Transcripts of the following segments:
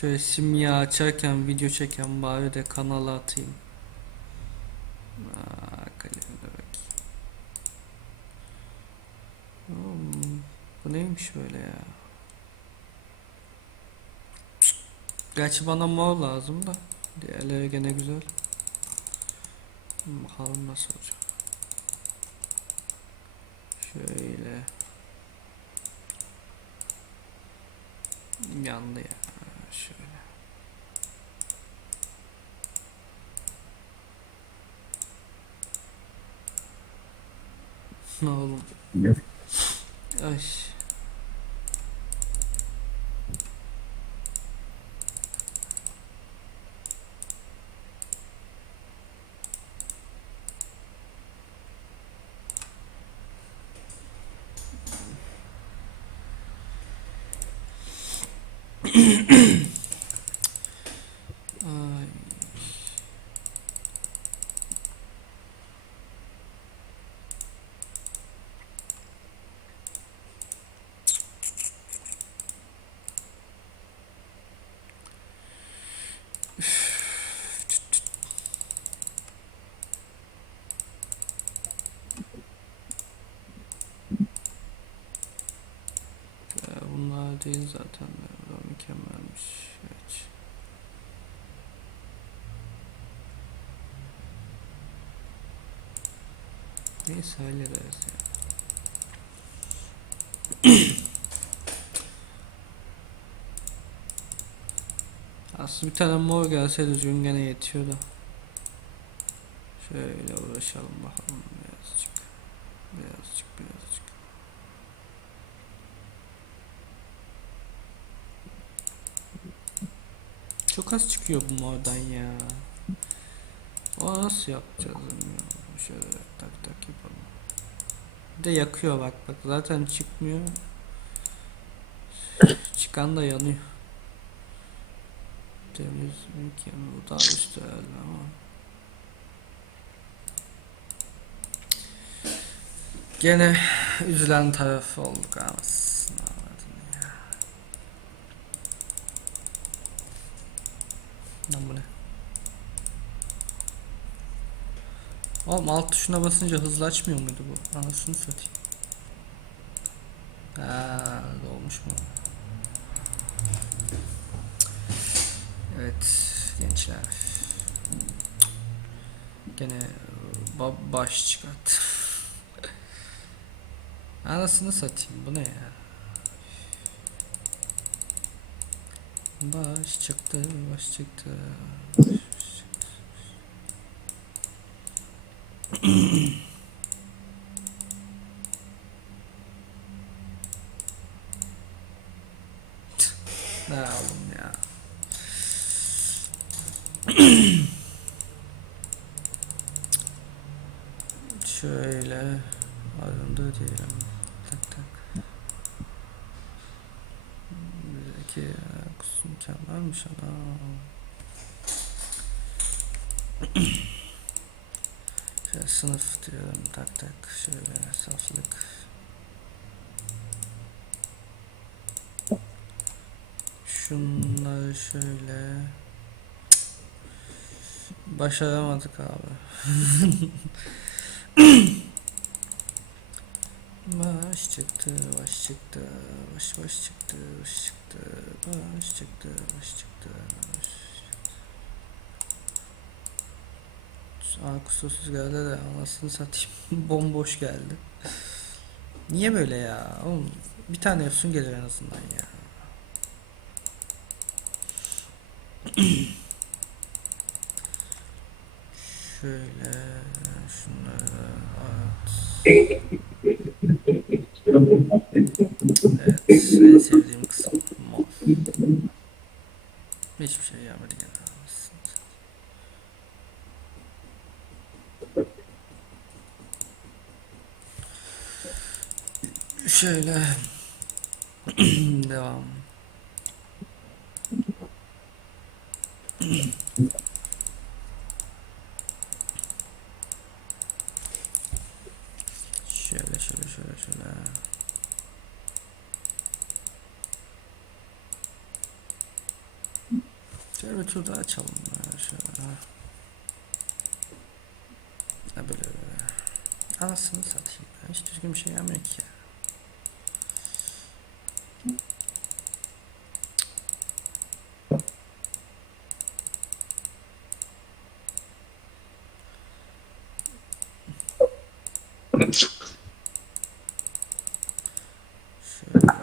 Şöyle simya açarken video çeken bari de kanala atayım. Aa, kalemde bakayım. Hmm, bu neymiş böyle ya? Gerçi bana mor lazım da. Diğerleri gene güzel. Bakalım nasıl olacak. Şöyle. Yandı ya. Şöyle. Ne oğlum? Ay. Ya bunlar değil zaten. Bu mükemmelmiş. Evet. Neyse hallederiz ya. Aslında bir tane mor gelse düzgün gene yetiyor da. Şöyle uğraşalım bakalım Az çıkıyor bu mordan ya. O nasıl yapacağız bilmiyorum. Şöyle tak tak yapalım. Bir de yakıyor bak bak zaten çıkmıyor. Çıkan da yanıyor. Temiz mükemmel. Bu daha üstü herhalde ama. Gene üzülen taraf olduk anasını avradını ya. Lan bu ne? Oğlum alt tuşuna basınca hızlı açmıyor muydu bu? Anasını satayım. Ha, olmuş mu? Evet gençler. Gene ba- baş çıkart. Anasını satayım bu ne ya? Baş çıktı. baş çıktı. ne oğlum ya? Şöyle arındı diyelim. Tak tak. Bizdeki kusum varmış ana. Şöyle sınıf diyorum tak tak şöyle saflık. Şunları şöyle Başaramadık abi. Baş çıktı, baş çıktı, baş baş çıktı, baş çıktı, baş çıktı, baş çıktı, Aa kusursuz geldi de anasını satayım. Bomboş geldi. Niye böyle ya? Oğlum bir tane yapsın gelir en azından ya. Şöyle şunları at. Evet, en sevdiğim kısım mor. Hiçbir şey yapmadı gene. anasını satayım. Şöyle devam. Şöyle şöyle şöyle şöyle. Şöyle bir tur daha açalım şöyle. Ha. Böyle böyle. Anasını satayım. Hiç düzgün bir şey yapmıyor ki ya. Şöyle.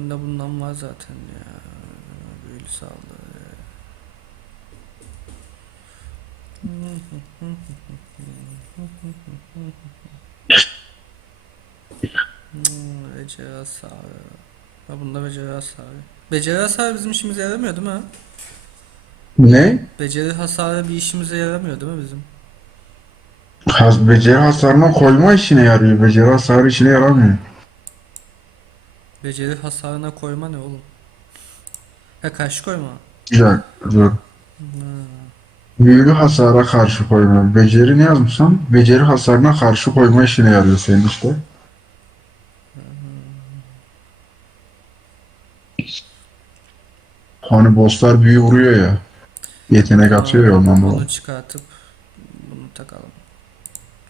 Da bende bundan var zaten ya. Büyülü sağlığı. Hmm, Beceri hasarı. Ha bunda beceri hasarı. Beceri hasarı bizim işimize yaramıyor değil mi? Ne? Beceri hasarı bir işimize yaramıyor değil mi bizim? Has, beceri hasarına koyma işine yarıyor. Beceri hasarı işine yaramıyor. Beceri hasarına koyma ne oğlum? Ha karşı koyma. Güzel. Dur. Hmm. Büyülü hasara karşı koyma. Beceri ne yazmışsın? Beceri hasarına karşı koyma işine yarıyor senin işte. Hani bosslar büyü vuruyor ya. Yetenek atıyor ya ondan dolayı. Bunu çıkartıp bunu takalım.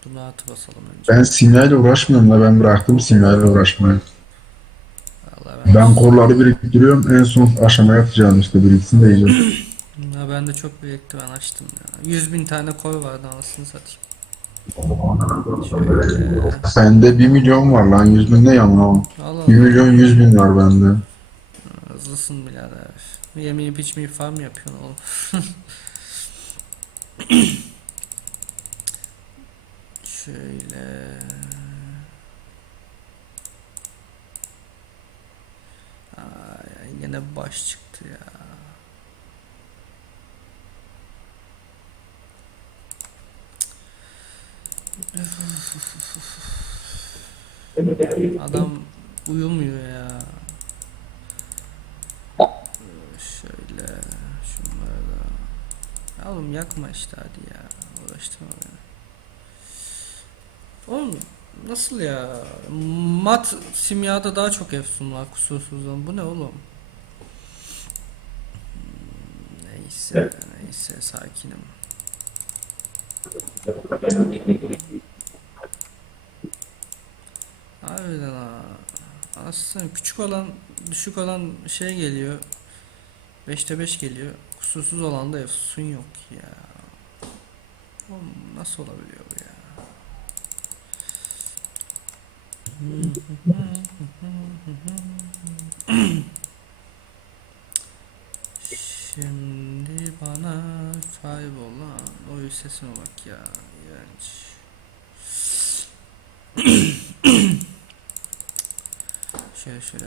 Bunu atı basalım önce. Ben simyayla uğraşmıyorum da ben bıraktım simyayla uğraşmayı. Ben, korları biriktiriyorum. En son aşamaya atacağım işte biriksin de yiyeceğim. Ha, ben de çok birikti ben açtım ya. 100 bin tane koy vardı anasını satayım. Şöyle. Sende 1 milyon var lan 100 bin ne yanına o? Allah 1 Allah. milyon 100 bin var bende. Hızlısın birader. Yemeyip içmeyip farm yapıyorsun oğlum. Şöyle. Yine baş çıktı ya. Adam uyumuyor ya. Şöyle şunları da. Oğlum yakma işte hadi ya. Uğraştırma beni. Oğlum nasıl ya? Mat simyada daha çok efsun var kusursuzdan. Bu ne oğlum? Hmm, Neyse neyse sakinim. Harbiden ha. Aslında küçük olan düşük olan şey geliyor. 5'te 5 geliyor. Kusursuz olan da efsun yok ya. Oğlum nasıl olabiliyor bu ya? Şimdi kaybolan o sesine bak ya. İğrenç. Şöyle şöyle.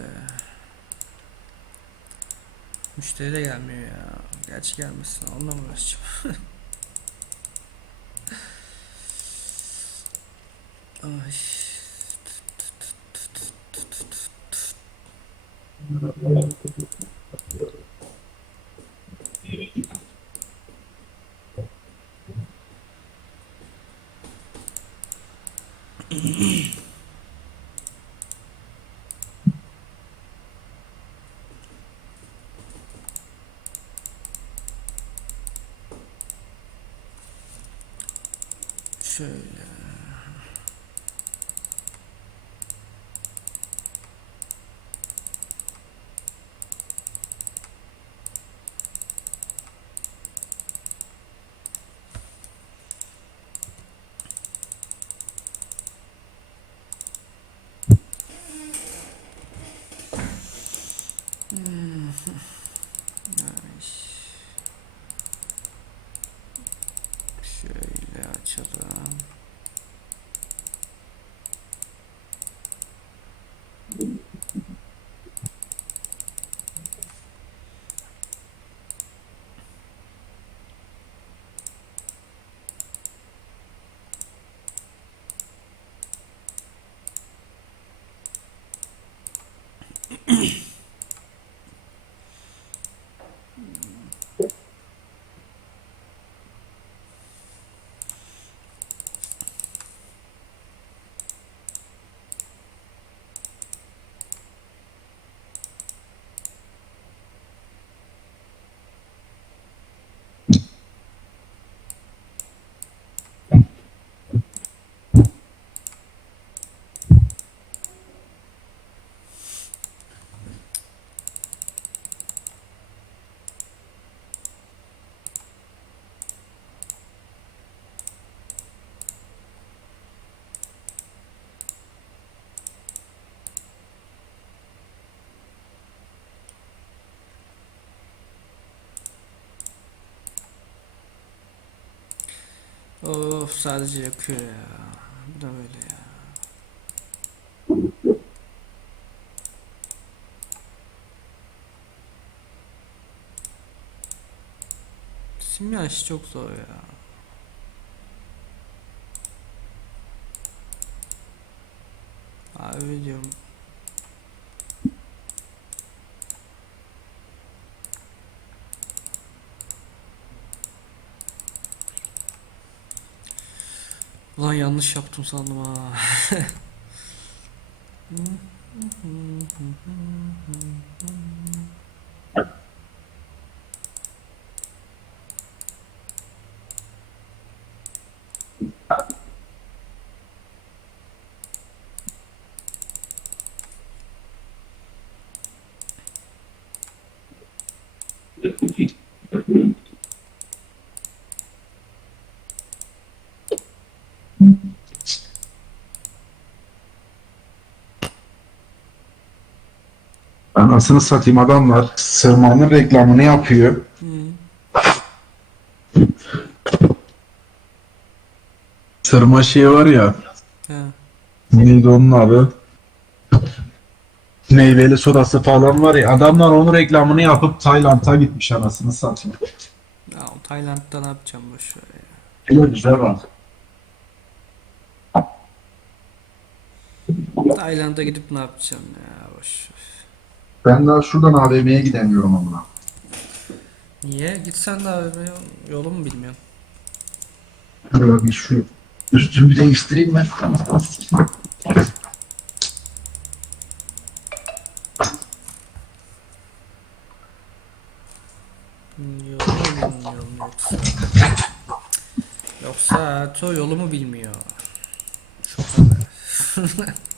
Müşteri de gelmiyor ya. Gerçi gelmesin. Onunla mı uğraşacağım? Ay. Of sadece yakıyor ya. Bu da böyle ya. Simya işi çok zor ya. Abi diyorum. Ulan yanlış yaptım sandım ha. Anasını satayım adamlar sırmanın reklamını yapıyor. Sırma şey var ya. He. Neydi onun adı? Meyveli sodası falan var ya. Adamlar onun reklamını yapıp Tayland'a gitmiş anasını satayım. Ya o Tayland'da ne yapacağım boş ver ya. Güzel var. Tayland'a gidip ne yapacağım ya boş ver. Ben daha şuradan AVM'ye gidemiyorum amına. Niye? Git sen de abi yolu mu bilmiyorsun? Dur bir şu üstümü değiştireyim ben. Yolu mu bilmiyorum yoksa? Yoksa Ertuğ yolu mu bilmiyor? Şu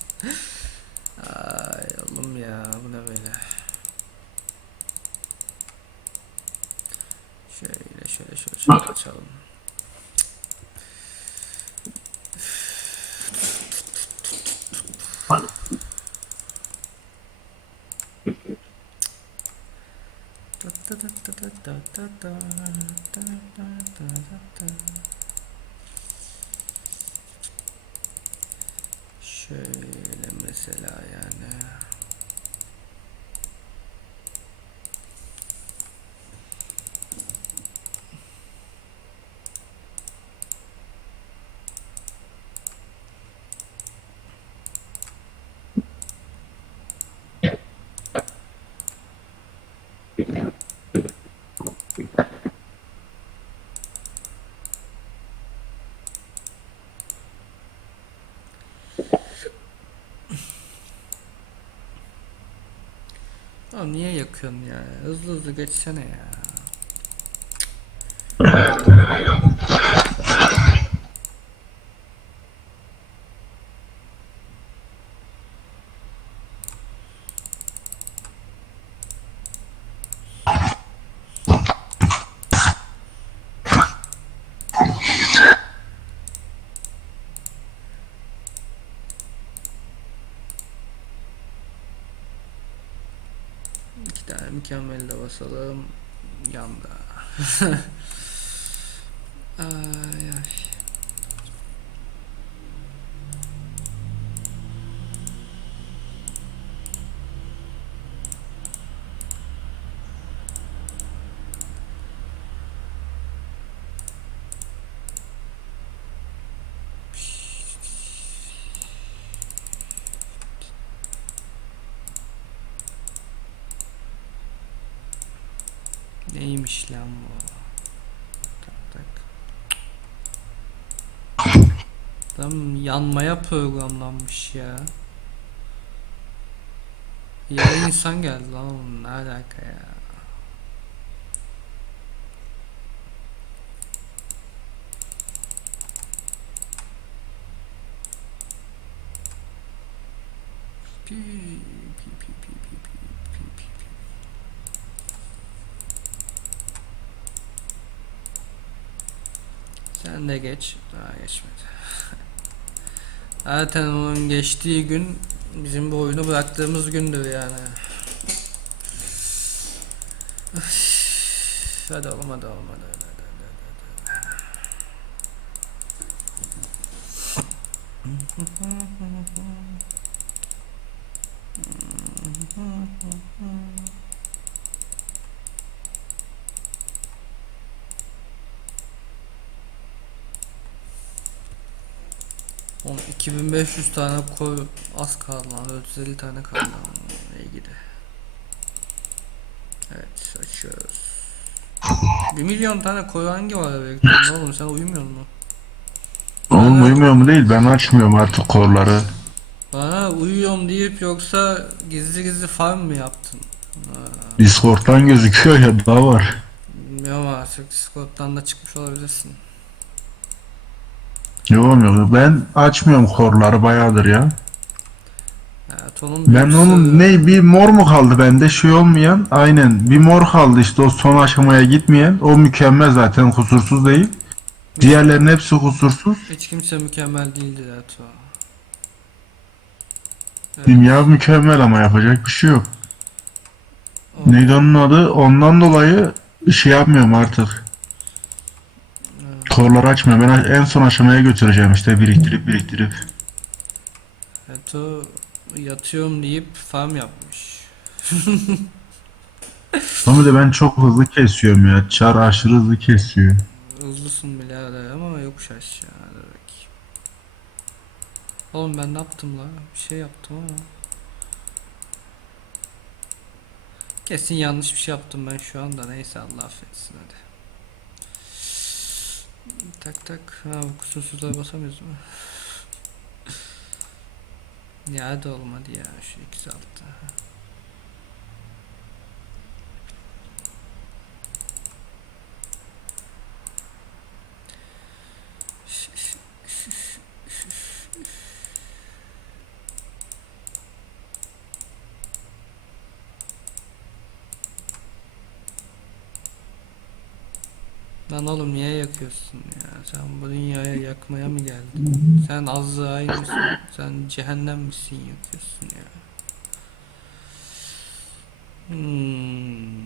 Şöyle mesela yani. Oğlum niye yakıyorsun ya? Hızlı hızlı geçsene ya. mükemmelle basalım. Yanda. Ee, yanmaya programlanmış ya. Yeni insan geldi lan oğlum ne alaka ya. Pi, pi, pi, pi, pi, pi, pi, pi, pi. Sen de geç. Daha geçmedi. Zaten onun geçtiği gün bizim bu oyunu bıraktığımız gündür yani. Hadi oğlum hadi oğlum hadi hadi hadi hadi hadi. Oğlum 2500 tane koy az kaldı lan 450 tane kaldı lan iyi gidi. Evet açıyoruz. 1 milyon tane koy hangi var ya bekliyorum oğlum sen uyumuyor musun? Oğlum uyumuyor mu değil ben açmıyorum artık korları. Bana uyuyorum deyip yoksa gizli gizli farm mı yaptın? Discord'dan gözüküyor ya daha var. bilmiyorum artık Discord'dan da çıkmış olabilirsin. Yok yok ben açmıyorum korları bayağıdır ya. Evet onun Ben büyük onun ne bir mor mu kaldı bende şey olmayan aynen bir mor kaldı işte o son aşamaya gitmeyen o mükemmel zaten kusursuz değil. Diğerlerin hepsi kusursuz. Hiç kimse mükemmel değildi o. Evet, Dünya mükemmel ama yapacak bir şey yok. o- Neydi onun adı? Ondan dolayı şey yapmıyorum artık. Evet. Korları açmıyorum. Ben en son aşamaya götüreceğim işte biriktirip biriktirip. Evet o yatıyorum deyip farm yapmış. Ama de ben çok hızlı kesiyorum ya. Çar aşırı hızlı kesiyor. Hızlısın birader ama yokuş aşağı direkt. Oğlum ben ne yaptım la? Bir şey yaptım ama. Kesin yanlış bir şey yaptım ben şu anda. Neyse Allah affetsin hadi. Tak tak. Ha bu kusursuzlara basamıyoruz mu? ya oğlum hadi ya. Şu ikisi altta. Lan oğlum niye yakıyorsun ya? Sen bu dünyaya yakmaya mı geldin? Sen Azrail misin? Sen cehennem misin yakıyorsun ya? Hmm.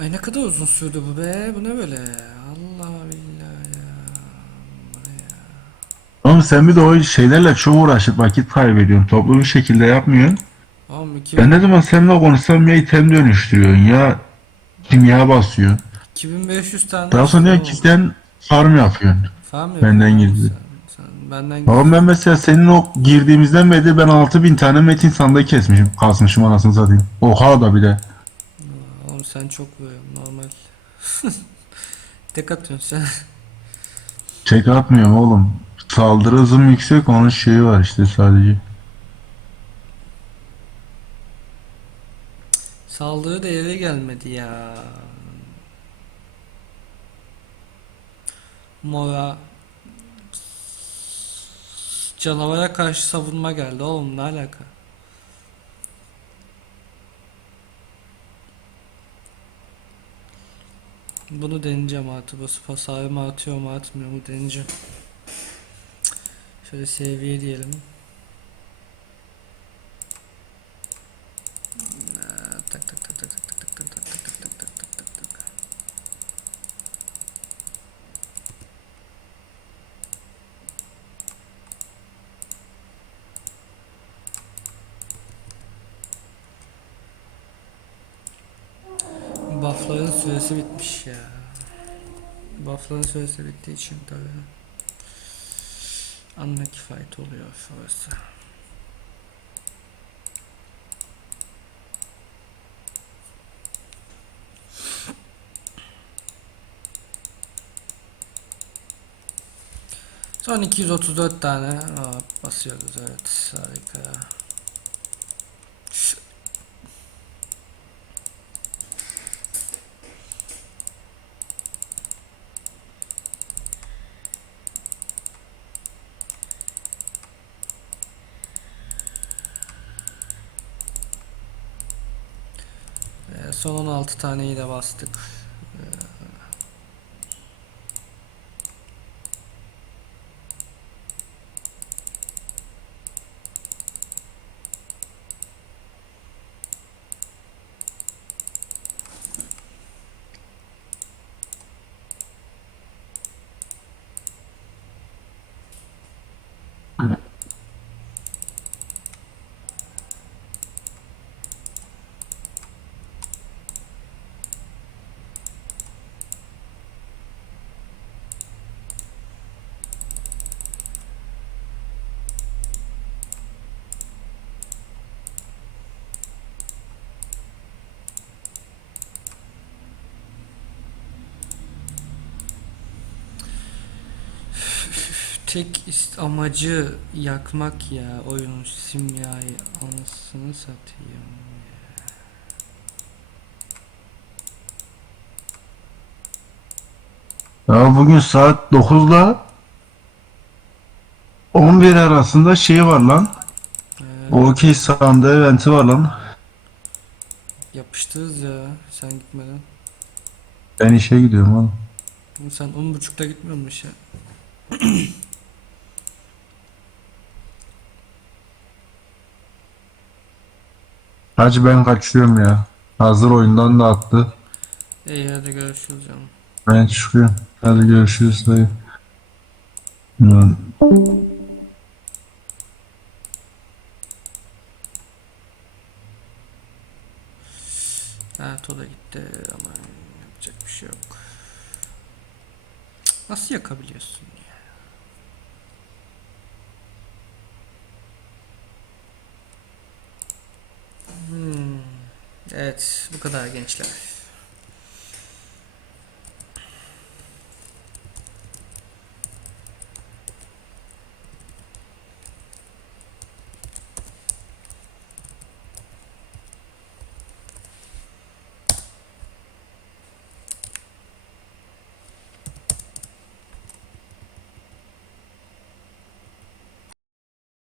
Ay ne kadar uzun sürdü bu be? Bu ne böyle? Allah billahi ya. Ya? Oğlum sen bir de o şeylerle çok uğraşıp vakit kaybediyorsun. Toplu bir şekilde yapmıyorsun. Oğlum iki- Ben ne zaman seninle konuşsam ya item dönüştürüyorsun ya kimya basıyorsun. 2500 tane Daha sonra oğlum. diyor ki sen farm yapıyorsun. Farm benden yapıyorsun oğlum gizli. Sen, sen benden Oğlum ben mesela senin o girdiğimizden beri ben 6000 tane metin sandığı kesmişim. Kasmışım anasını satayım. Oha da bir de. Oğlum sen çok böyle normal. Tek atıyorsun sen. Çek atmıyorum oğlum. Saldırı hızım yüksek onun şeyi var işte sadece. Saldırı değeri gelmedi ya. Mora canavara karşı savunma geldi oğlum ne alaka? Bunu deneyeceğim artık. Bu hasarı mı atıyor mu atmıyor mu deneyeceğim. Şöyle seviye diyelim. Buff'ların süresi bittiği için tabii. Anla kifayet oluyor orası. Son 234 tane Aa, basıyoruz evet harika. 6 taneyi de bastık. Tek ist- amacı yakmak ya oyunun simyayı anasını satayım. Ya bugün saat 9'la 11 arasında şey var lan. Ee, Okey sahanda eventi var lan. yapıştırız ya sen gitmeden. Ben işe gidiyorum oğlum. Sen 10.30'da gitmiyor musun işe? Hacı ben kaçıyorum ya. Hazır oyundan da attı. İyi hadi görüşürüz canım. Ben çıkıyorum. Hadi görüşürüz dayı. Lan, Evet o da gitti ama yapacak bir şey yok. Nasıl yakabiliyorsun ya? Hmm. Evet bu kadar gençler.